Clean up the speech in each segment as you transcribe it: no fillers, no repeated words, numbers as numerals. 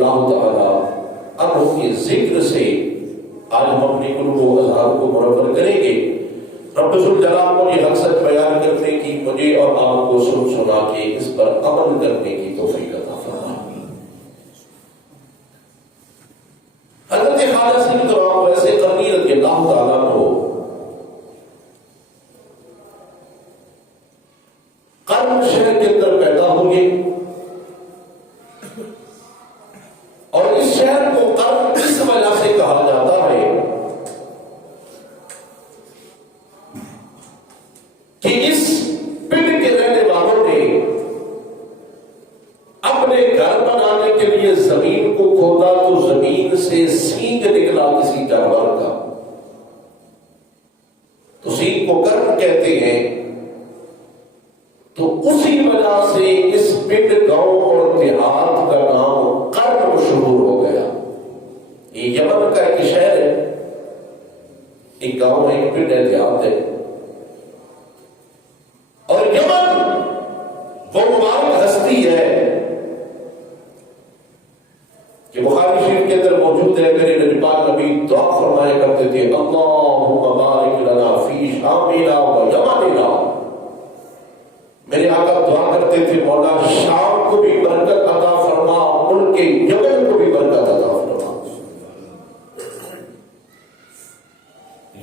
اللہ تعالیٰ عنہ کے ذکر سے آج ہم اپنی قلوب و اذہان کو منور کریں گے۔ رب ذوالجلال کو یہ حق سچ بیان کرنے کی مجھے اور آپ کو سنا کے اس پر عمل کرنے کی توفیق عطا فرمائے۔ حضرت خواجہ سید امام ویسے قرنی رضی اللہ تعالیٰ کو قرن شہر کے اندر پیدا ہوئے اور اس شہر کو قرن اس وجہ سے کہا جاتا ہے کہ اس پنڈ کے رہنے والوں نے اپنے گھر بنانے کے لیے زمین کو کھودا تو زمین سے سینگ نکلا کسی جانور کا، تو سینگ کو قرن کہتے ہیں۔ تو اسی وجہ سے اس پنڈ گاؤں اور دیہات کا نام قرن مشہور ہو گیا۔ یہ یمن کا ایک شہر ہے، ایک گاؤں ہے، ایک پنڈ ہے، دیہات ہے۔ اور یمن وہ مبارک ہستی ہے کہ بخاری شریف کے اندر موجود ہے، میرے نبی پاک نبی دعا فرمایا کرتے تھے، اللہم بارک لنا فی شامنا و یمننا۔ میرے آقا دعا کرتے تھے، مولا شام کو بھی برکت عطا فرما، ان کے یمن کو بھی برکت عطا فرما۔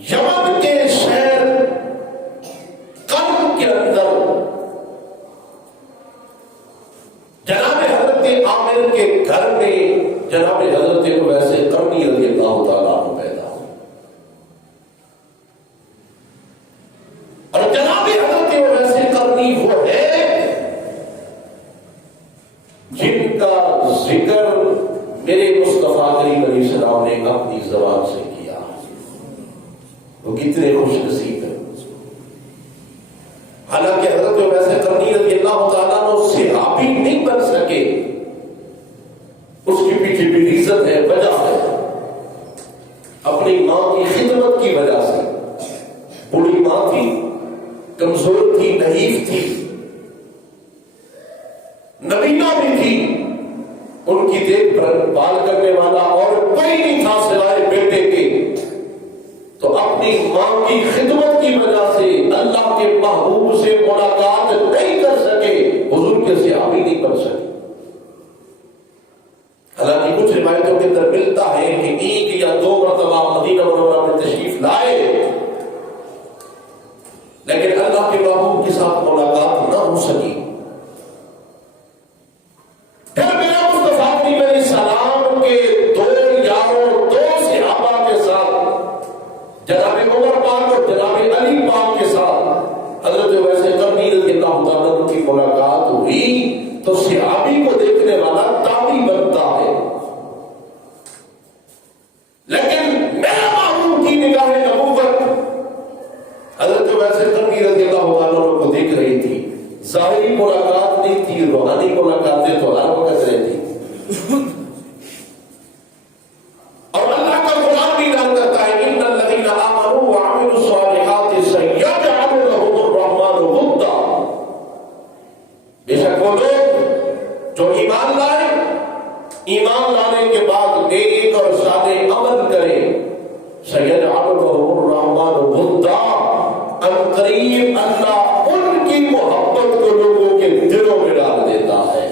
یمن کے شہر قرن کے اندر جناب حضرت عامر کے گھر میں جناب حضرت ویسے قرنی رضی اللہ تعالیٰ عنہ پیدا ہو، اور جناب حضرت ویسے قرنی وہ ہے جن کا ذکر میرے مصطفیٰ کریم علیہ السلام نے اپنی زبان سے کیا۔ وہ کتنے خوش نصیب ہیں۔ حالانکہ حضرت ویسے قرنی رضی اللہ تعالیٰ عنہ صحابی نہیں بن سکے، اس کے پیچھے بھی ریزن ہے، وجہ ہے، اپنی ماں کی خدمت کی وجہ سے۔ بوڑھی ماں تھی، کمزور تھی، نحیف تھی، نبینا بھی تھی، ان کی دیکھ بھال کرنے والا اور کوئی نہیں تھا سوائے بیٹے کے۔ تو اپنی ماں کی خدمت کی وجہ سے اللہ کے محبوب سے ملاقات نہیں کر سکے، حضور کے صحابی نہیں بن سکے۔ حالانکہ کچھ روایتوں کے اندر ملتا ہے کہ ایک یا دو مرتبہ مدینہ منورہ میں تشریف لائے، لیکن اللہ کے محبوب کے ساتھ ملاقات نہ ہو سکی۔ پھر میرے مصطفیٰ کریم علیہ السلام کے دو یاروں، دو صحابہ کے ساتھ، جناب عمر پاک اور جناب علی پاک کے ساتھ حضرت ویسے قرنی رضی اللہ تعالیٰ عنہ کی ملاقات ہوئی، تو صحابی کو دیکھنے والا تابعی بنتا ہے، لیکن میرے محبوب کی نگاہ نبوت حضرت ویسے قرنی رضی اللہ تعالیٰ عنہ کو دیکھ رہی تھی۔ ظاہری ملاقات نہیں تھی، روحانی ملاقاتیں تو ہر وقت رہتی۔ اور اللہ کا قرآن بھی اعلان کرتا ہے، ان الذین آمنوا وعملوا الصالحات سیجعل لهم الرحمن ودا۔ بے شک وہ لوگ جو ایمان لائے، ایمان لانے کے بعد نیک اور صالح عمل کرے، سیجعل لهم الرحمن ودا، ان قریب اللہ ان کی محبت کو لوگوں کے دلوں میں ڈال دیتا ہے۔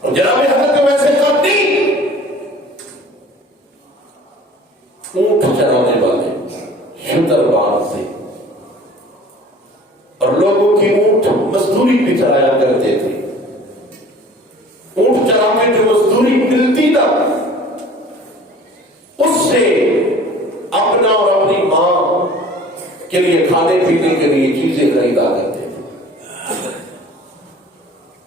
اور جناب حضرت ویسے قرنی اونٹ چرانے والے، شتر باز تھے، اور لوگوں کی اونٹ مزدوری بھی چرایا کرتے تھے۔ اونٹ چرا کے جو مزدوری ملتی نا، اس سے اپنا اور اپنی ماں کے لیے کھانے پینے کے لیے چیزیں خریدا کرتے تھے۔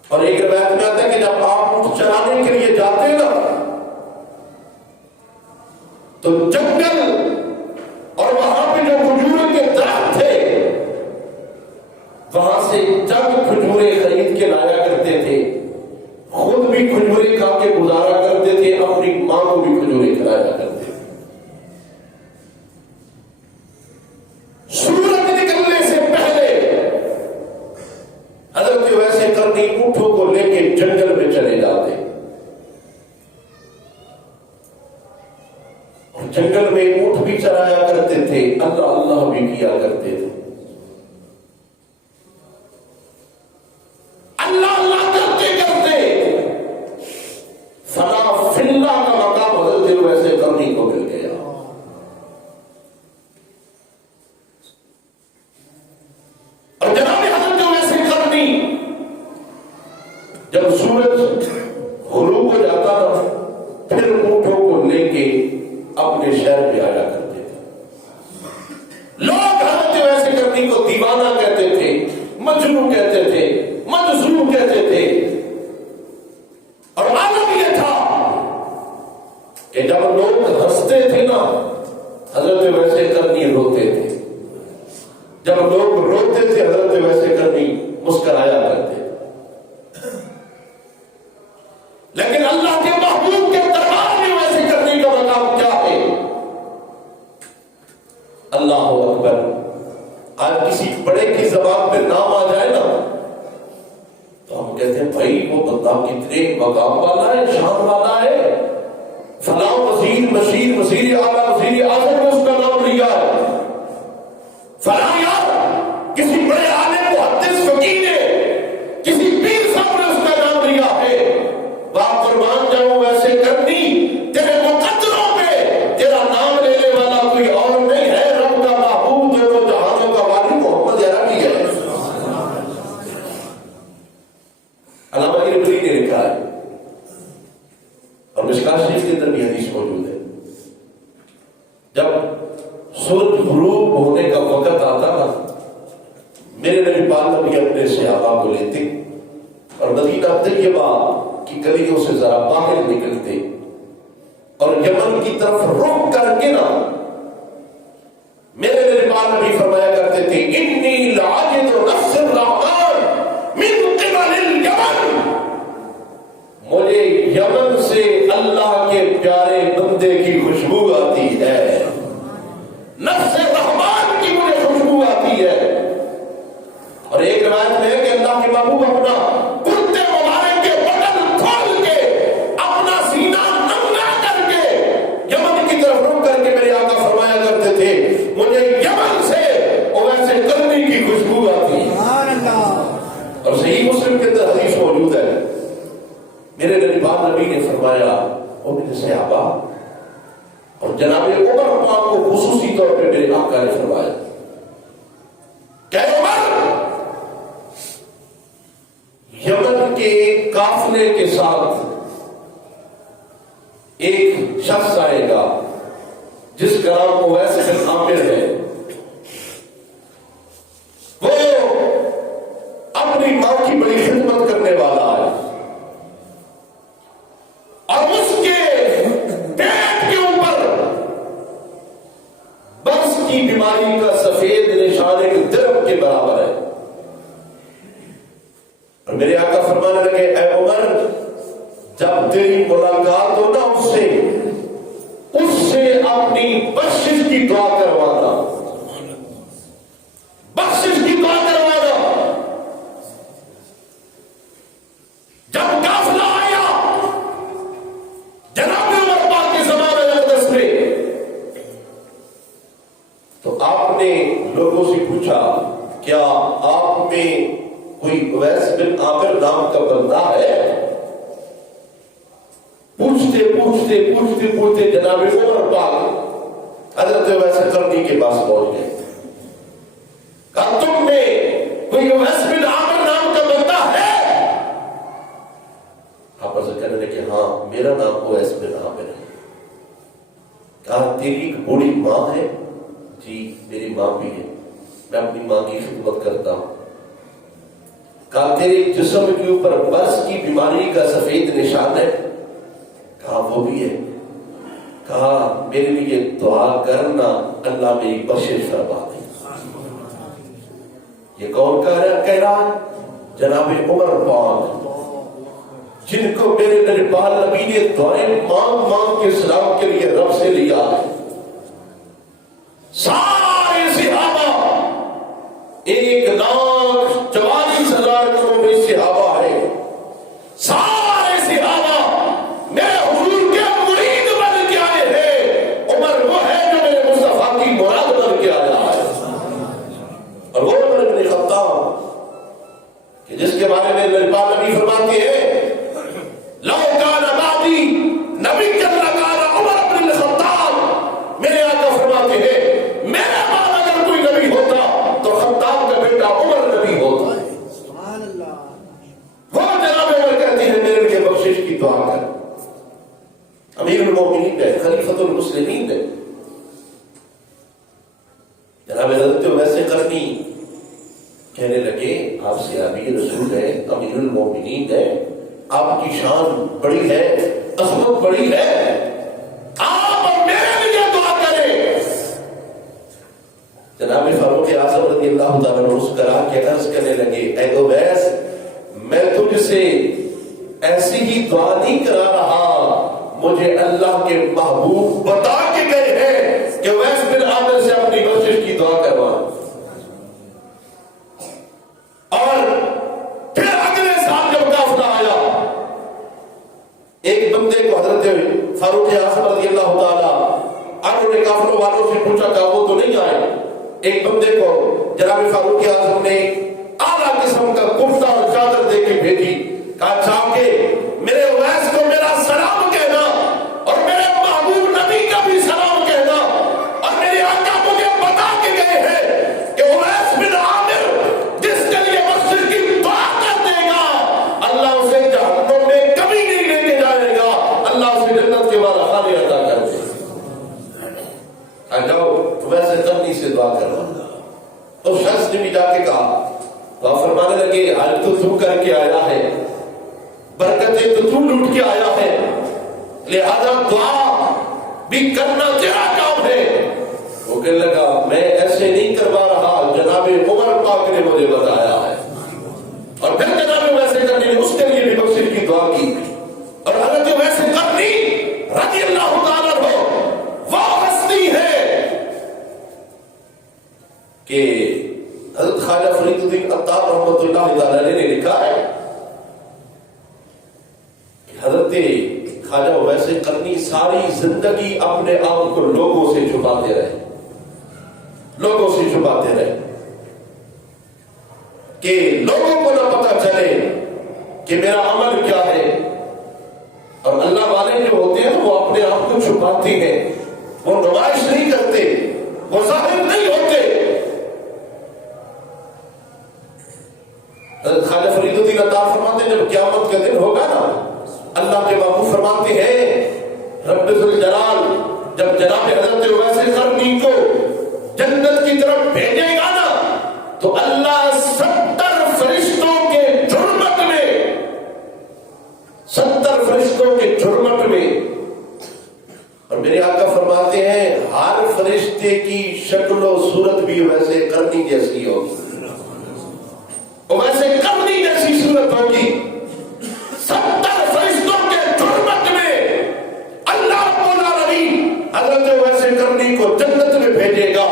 اور ایک روایت میں آتا ہے کہ جب آپ اونٹ چرانے کے لیے جاتے نا، تو جنگل اور وہاں پہ جو کھجورے کے درخت تھے، وہاں سے جب کھجورے خرید کے لایا کرتے تھے، خود بھی کھجورے کھا کے گزارا کرتے تھے، اپنی ماں کو بھی کھجورے کھلایا کرتے تھے۔ سورج نکلنے سے پہلے اللہ بھی کیا کرتے تھے. اللہ اللہ کرتے کرتے فنا فلّہ کا مقام بدلتے ہوئے ایسے کرنی کو مل گیا. اور جناب حضرت ویسے کرنی جب سورج غروب ہو جاتا تھا پھر اونٹوں کو لے کے اپنے شہر میں آیا کرتے تھے. لوگ حضرت ویسے کرنی کو دیوانہ کہتے تھے, مجنون کہتے تھے, مجذوب کہتے تھے. اور معلوم یہ تھا کہ جب لوگ ہنستے تھے نا حضرت ویسے کرنی روتے تھے, جب لوگ روتے تھے حضرت ویسے کرنی مسکرایا کرتے تھے. لیکن اللہ کے محبوب کے دربار میں ویسے کرنے کا مقام کیا ہے؟ اللہ اکبر. آج کسی بڑے کی زبان پہ نام آ جائے نا تو ہم کہتے ہیں بھائی وہ بندہ کتنے مقام والا ہے, شان والا ہے, فلاں وزیر مشیر وزیر اعلیٰ وزیر اعظم نے اس کا نام لیا ہے, فلاں یار کسی بڑے عالم محدث فقیہ نے کسی پیر صاحب نے اس کا نام لیا ہے. باپ قربان جاؤں ویسے کرنی تیرے مقدروں پہ تیرا نام لینے والا کوئی اور نہیں ہے, رب کا محبوب دونوں جہانوں کا والی محمد عربی ہے. علامہ ابری نے لکھا ہے اور مشکات شریف کے اندر بھی حدیث موجود ہے, جب سورج غروب ہونے کا وقت آتا نا میرے نبی پاک نبی اپنے صحابہ کو لیتے اور مدینہ طیبہ کی گلیوں سے ذرا باہر نکلتے اور یمن کی طرف رخ کر کے نا میرے نبی پاک نبی فرمایا کرتے تھے انی لعاجد نفس الرحمن من قبل الیمن, مجھے یمن سے اللہ کے پیارے بندے کی خوشبو آتی ہے, نفس رحمان کی مجھے خوشبو آتی ہے. اور ایک روایت میں ہے کہ اللہ کے محبوب اپنا کرتے مبارک کے بٹن کھول کے اپنا سینہ ننگا کر کے یمن کی طرف رخ کر کے میرے آقا فرمایا کرتے تھے مجھے یمن سے ویسے کرنی کی خوشبو آتی ہے. اور صحیح مسلم کے اندر حدیث موجود ہے میرے نبی پاک نبی نے فرمایا وہ میرے صحابہ اور جناب عمر پاک کو خصوصی طور پہ میرے آقا نے فرمایا کہ عمر یمن کے قافلے کے ساتھ ایک شخص آئے گا جس کا نام اویس بن عامر ہے, وہ اپنی ماں کی بڑی خدمت کرنے والا ہے اور اس کے پیٹ کے اوپر برس کی بیماری کا سفید نشان ایک درم کے برابر ہے. اور میرے آقا فرمانے لگے اے عمر جب تیری ملاقات ہو نا اس سے اپنی بخشش کی دعا کروانا, بخشش کی دعا کروانا. جب قافلہ آیا جناب عمر پاک کے زمانے اقدس میں تو آپ نے لوگوں سے پوچھا کیا آپ میں کوئی اویس بن عامر نام کا بندہ ہے؟ پوچھتے پوچھتے پوچھتے پوچھتے جناب عمر پاک حضرت اویس کرنی کے پاس پہنچ گئے. کہا تم میں کوئی اویس بن عامر نام کا بندہ ہے؟ آپ سے کہنے لگے ہاں میرا نام اویس بن عامر ہے. کہا تیری ایک بوڑھی ماں ہے؟ جی میری ماں بھی ہے, میں اپنی ماں کی خدمت کرتا ہوں. کہا تیرے جسم کے اوپر برس کی بیماری کا سفید نشان ہے؟ کہا وہ بھی ہے. کہا میرے لیے دعا کرنا اللہ میری بخشش فرما دے. یہ کون کہہ رہا ہے؟ جناب عمر پاک جن کو میرے نبی پاک نبی نے دعائیں مانگ مانگ کے اسلام کے لیے رب سے لیا ہے. سارے صحابہ 1,44,000 کروڑ صحابہ ہے. سارے صحابہ میرے حضور کے مرید بن کے آئے ہیں. عمر وہ ہے جو میرے مصطفیٰ کی مراد بن کے آیا ہے. جناب حضرت ویسے کرنی کہنے لگے آپ سے ابھی رسول ہے، امیر المومنین ہے، آپ کی شان بڑی ہے، عظمت بڑی ہے، آپ اور میرے لیے دعا کریں۔ جناب فاروق اعظم رضی اللہ تعالیٰ عنہ مسکرا کے عرض کرنے لگے اے اویس، میں تجھ سے ایسی ہی دعا نہیں کرا رہا، مجھے اللہ کے محبوب بتا کے گئے ہیں کہ اویس بن عامر سے اپنی بخشش کی دعا کروا۔ اور پھر اگلے سال جب قافلہ آیا، ایک بندے کو حضرت فاروق اعظم رضی اللہ تعالیٰ عنہ نے قافلوں والوں سے پوچھا کہ وہ تو نہیں آئے۔ ایک بندے کو جناب فاروق اعظم نے اعلیٰ قسم کا کرتا اور چادر دے کے بھیجی، کہا جا کے میرے اویس کو میرا سلام کہنا اور میرے محبوب نبی کا بھی سلام کہنا، اور میرے آقا مجھے بتا کے گئے ہیں کہ اویس بن عامر جس کے لیے بخشش کی دعا کر دے گا اللہ اسے جہنم میں کبھی نہیں لے کے جائے گا، اللہ اسے جنت کے بعد خالی عطا کر دے گا۔ جاؤ ویسے کرنی سے دعا کرو۔ اس شخص نے بھی جا کے کہا، تو فرمانے لگے آج تو کر کے آیا ہے، برکتیں تو لوٹ کے آیا ہے، لہذا دعا بھی کرنا تیرا کام ہے۔ وہ کہنے لگا میں ایسے نہیں کروا رہا، جناب عمر پاک نے مجھے بتایا ہے۔ اور پھر جناب ویسے کرنی نے اس کے لیے بھی بخشش کی دعا کی، اور حضرت ویسے کرنی رضی اللہ تعالیٰ عنہ وہ ہستی ہے کہ حضرت خواجہ فرید الدین عطار رحمۃ اللہ تعالی نے لکھا ہے کہ حضرت خواجہ ویسے کرنی ساری زندگی اپنے آپ کو لوگوں سے چھپاتے رہے، لوگوں سے چھپاتے رہے کہ لوگوں کو نہ پتہ چلے کہ میرا عمل کیا ہے۔ اور اللہ والے جو ہوتے ہیں وہ اپنے آپ کو چھپاتے ہیں، وہ نمائش نہیں کرتے، وہ ظاہر نہیں ہوتے۔ خواجہ فرید الدین عطار فرماتے ہیں جب قیامت کا دن ہوگا نا، اللہ کے محبوب فرماتے ہیں رب ذوالجلال جب جناب حضرت ویسے کرنی کو جنت کی طرف بھیجے گا نا، تو اللہ 70 فرشتوں کے جھرمٹ میں، 70 فرشتوں کے جھرمٹ میں، اور میرے آقا فرماتے ہیں ہر فرشتے کی شکل و صورت بھی ویسے کرنی جیسی ہوگی، ویسے کرنی جیسی صورت ہوگی۔ 70 فرشتوں کے جھرمٹ میں اللہ رب العالمین حضرت ویسے کرنی کو جنت میں بھیجے گا،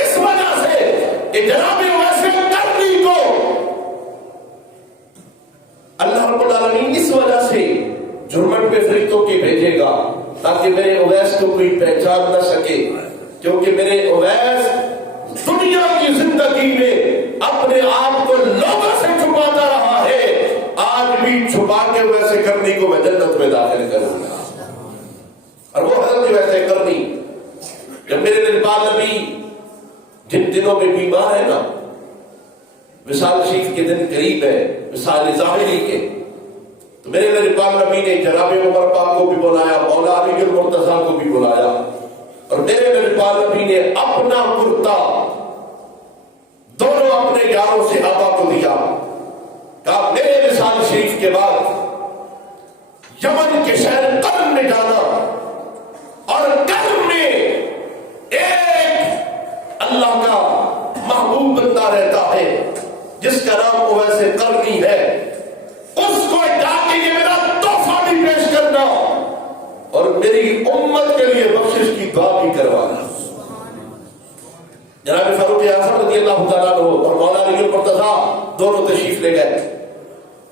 اس وجہ سے کہ جناب ویسے کرنی کو اللہ رب العالمین اس وجہ سے جھرمٹ میں فرشتوں کی بھیجے گا تاکہ میرے اویس کو کوئی پہچان نہ سکے، کیونکہ میرے اویس دنیا کی زندگی میں اپنے آپ کو لوگوں سے چھپاتا رہا ہے، آج بھی چھپا کے ویسے کرنی کو میں جنت میں داخل کروں گا۔ اور وہ حضرت ویسے کرنی جب میرے دل پاک نبی جن دنوں میں بیمار ہے نا، وصال شریف کے دن قریب ہے، وصال ظاہری کے، تو میرے دل پاک نبی نے جناب عمر پاک کو بھی بلایا، مولا علی المرتضیٰ کو بھی بلایا، اور میرے دل پاک نبی نے اپنا کرتا دونوں اپنے یاروں سے آقا کو دیا، کہا میرے وصال شریف کے بعد یمن کے شہر قرن میں جانا، اور قرن میں ایک اللہ کا محبوب بندہ رہتا ہے جس کا نام ویسے کرنی ہے، اس کو جا کے یہ میرا تحفہ بھی پیش کرنا اور میری امت کے لیے بخشش کی دعا بھی کروانا۔ جناب فاروق اعظم رضی اللہ تعالیٰ عنہ اور مولا علی المرتضیٰ دونوں تشریف لے گئے۔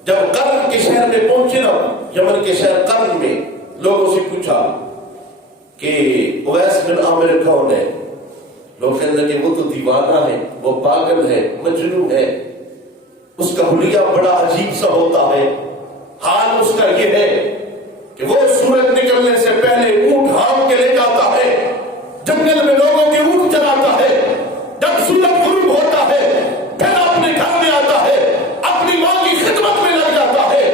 جب قرن کے شہر میں پہنچے نا، یمن کے شہر قرن میں، لوگوں سے پوچھا کہ اویس بن عامر کون ہے؟ لوگ کہنے لگے وہ تو دیوانہ ہے، وہ پاگل ہے، مجنون ہے، اس کا حلیہ بڑا عجیب سا ہوتا ہے، حال اس کا یہ ہے کہ وہ سورج نکلنے سے پہلے اونٹ ہانک کے لے جاتا ہے، جنگل میں لوگوں کے اونٹ چلاتا ہے، جب سورج غروب ہوتا ہے پھر اپنے گھر میں آتا ہے، اپنی ماں کی خدمت میں لگ جاتا ہے،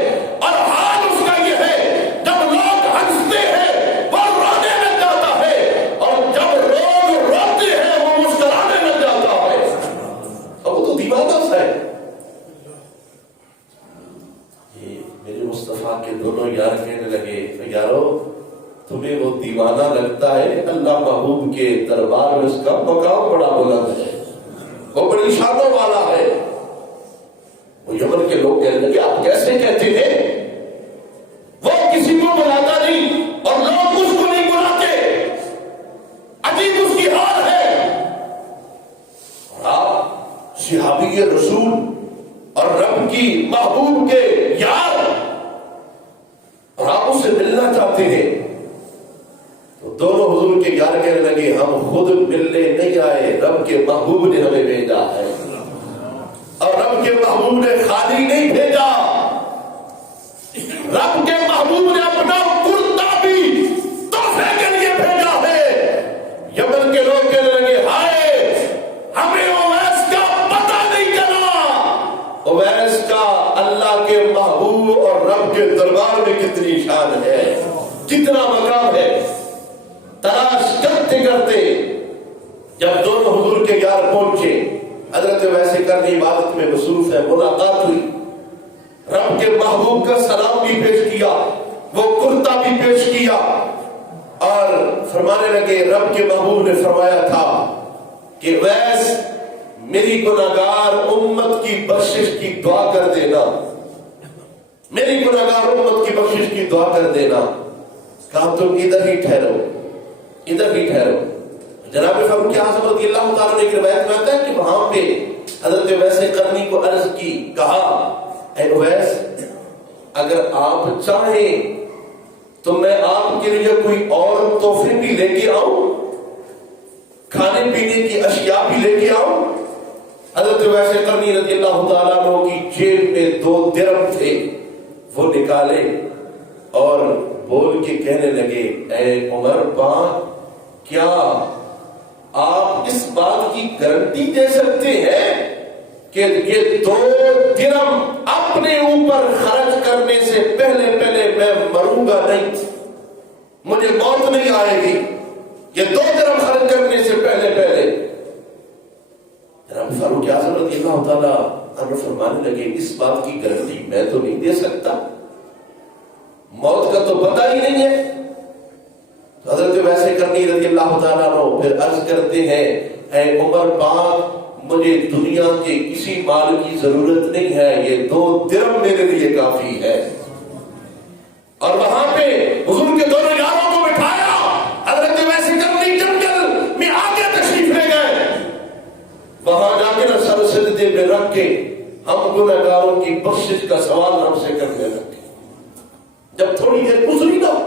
اور حال اس کا یہ ہے جب لوگ ہنستے ہیں وہ رونے لگ جاتا ہے، اور جب لوگ روتے ہیں وہ مسکرانے لگ جاتا محبوب کے دربار میں اس کا مقام بڑا بلند ہے، وہ بڑی شانوں والا ہے۔ وہ یمن کے لوگ کہنے لگے آپ کیسے کہتے ہیں؟ وہ کسی کو بلاتا نہیں اور لوگ اس کو نہیں بلاتے، عجیب اس کی حال ہے۔ آپ صحابی رسول اور رب کی محبوب کے یار، اور آپ اس سے ملنا چاہتے ہیں۔ تو دونوں حضور کے یار کہنے لگے ہم خود ملنے نہیں آئے، رب کے محبوب نے ہمیں بھیجا ہے، اور رب کے محبوب نے خالی نہیں بھیجا، رب کے محبوب نے اپنا کرتا بھی تحفے کے لیے بھیجا ہے۔ یمن کے لوگ کہنے لگے ہائے ہمیں اویس کا پتہ نہیں چلا، اویس کا اللہ کے محبوب اور رب کے دربار میں کتنی شان ہے، کتنا مقام ہے۔ تلاش کرتے کرتے جب دونوں حضور کے یار پہنچے، حضرت ویسے کرنے عبادت میں مصروف ہے، ملاقات ہوئی، رب کے محبوب کا سلام بھی پیش کیا، وہ کرتا بھی پیش کیا، اور فرمانے لگے رب کے محبوب نے فرمایا تھا کہ ویس میری گناہگار امت کی بخشش کی دعا کر دینا، میری گناہگار امت کی بخشش کی دعا کر دینا۔ کہا تم ادھر ہی ٹھہرو، ادھر ہی ٹھہرو۔ جناب فاروق اعظم رضی اللہ تعالیٰ نے ایک روایت میں آتا ہے کہ وہاں پہ حضرت اویس قرنی کو عرض کی، کہا اے اویس اگر آپ چاہیں تو میں آپ کے لیے کوئی اور تحفے بھی لے کے آؤں، کھانے پینے کی اشیاء بھی لے کے آؤں۔ حضرت اویس قرنی رضی اللہ تعالیٰ عنہ کی جیب میں 2 درم تھے، وہ نکالے اور بول کے کہنے لگے اے عمر پاک کیا آپ اس بات کی گارنٹی دے سکتے ہیں کہ یہ 2 درم اپنے اوپر خرچ کرنے سے پہلے میں مروں گا نہیں، مجھے موت نہیں آئے گی، یہ 2 درم خرچ کرنے سے پہلے۔ جناب فاروق اعظم رضی اللہ تعالیٰ عنہ فرمانے لگے اس بات کی گارنٹی میں تو نہیں دے سکتا، موت کا تو پتہ ہی نہیں ہے۔ حضرت ویسے کرنی رضی اللہ تعالیٰ عنہ پھر عرض کرتے ہیں اے عمر پاک مجھے دنیا کے کسی مال کی ضرورت نہیں ہے، یہ 2 درم میرے لیے کافی ہے۔ اور وہاں پہ حضور کے دونوں یاروں کو بٹھایا، حضرت ویسے کرنی جنگل میں آگے تشریف لے گئے، وہاں جا کے سر سجدے میں رکھ کے ہم گنہگاروں کی بخشش کا سوال رب سے کرنے لگے۔ جب تھوڑی دیر گزری نا،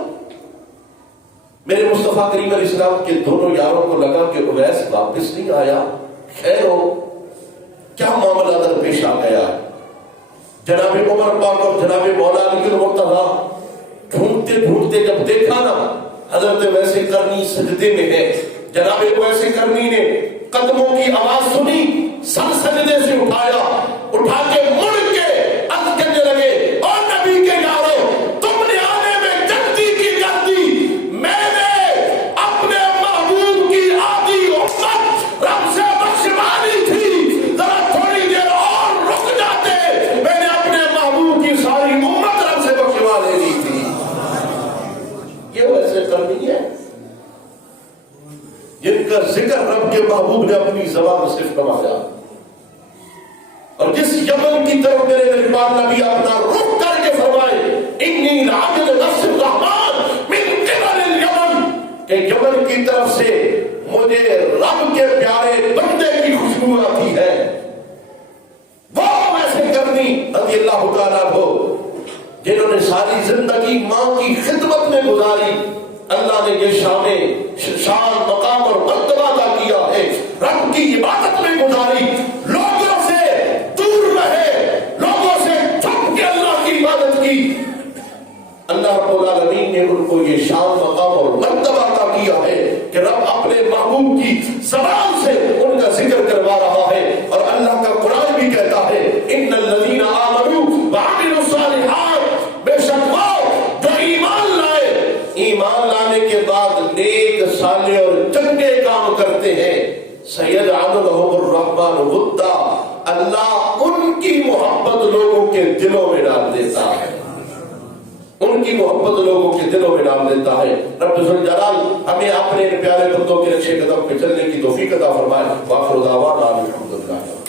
میرے مصطفیٰ کریم علیہ السلام کے دونوں یاروں کو لگا کہ اویس واپس نہیں آیا، خیر ہو کیا معاملہ درپیش آ گیا ہے۔ جناب عمر پاک اور جناب مولا علی المرتضیٰ ڈھونڈتے جب دیکھا نا حضرت ویسے کرنی سجدے میں ہے، جناب ویسے کرنی نے قدموں کی آواز سنی، سر سجدے سے اٹھا کے مڑ کے عرض کرنے لگے اور نبی کے یاروں تم نے آنے میں جلدی کی جلدی، میں نے اپنے محبوب کی آدھی امت رب سے بخشوانی تھی، ذرا تھوڑی دیر اور رک جاتے میں نے اپنے محبوب کی ساری امت رب سے بخشوا لینی تھی۔ یہ ویسے کرنی ہے جن کا ذکر رب کے محبوب نے اپنی زبان سے فرمایا، اور جس یمن کی طرف میرے مہربان نبی اپنا رخ کر کے فرمائے انی راغب نفس الرحمن من قبل الیمن، کہ یمن کی طرف سے مجھے رب کے پیارے بندے کی خوشبو آتی ہے۔ وہ ویسے کرنی رضی اللہ تعالیٰ کو جنہوں نے ساری زندگی ماں کی خدمت میں گزاری، اللہ نے یہ شان مقام اور مرتبہ عطا کیا ہے، رب کی عبادت میں گزاری، لوگوں سے دور رہے، لوگوں سے چھپ کے اللہ کی عبادت کی، اللہ رب العالمین نے ان کو یہ شان مقام اور مرتبہ عطا کیا ہے کہ رب اپنے محبوب کی زبان سے ان کا ذکر کروا رہا ہے، اور اللہ کا قرآن بھی کہتا ہے ان الذین آمنوا وعملوا الصالحات، بے شک وہ جو ایمان لانے کے بعد نیک صالح اور چنگے کام کرتے ہیں، سیجعل لهم الرحمن ودا، اللہ ان کی محبت لوگوں کے دلوں میں ڈال دیتا ہے، ان کی کی محبت لوگوں کے دلوں میں ڈال دیتا ہے۔ رب ذوالجلال ہمیں اپنے پیارے بندوں کے نقش قدم پہ چلنے کی توفیق عطا فرمائے۔ وآخر دعوانا الحمدللہ۔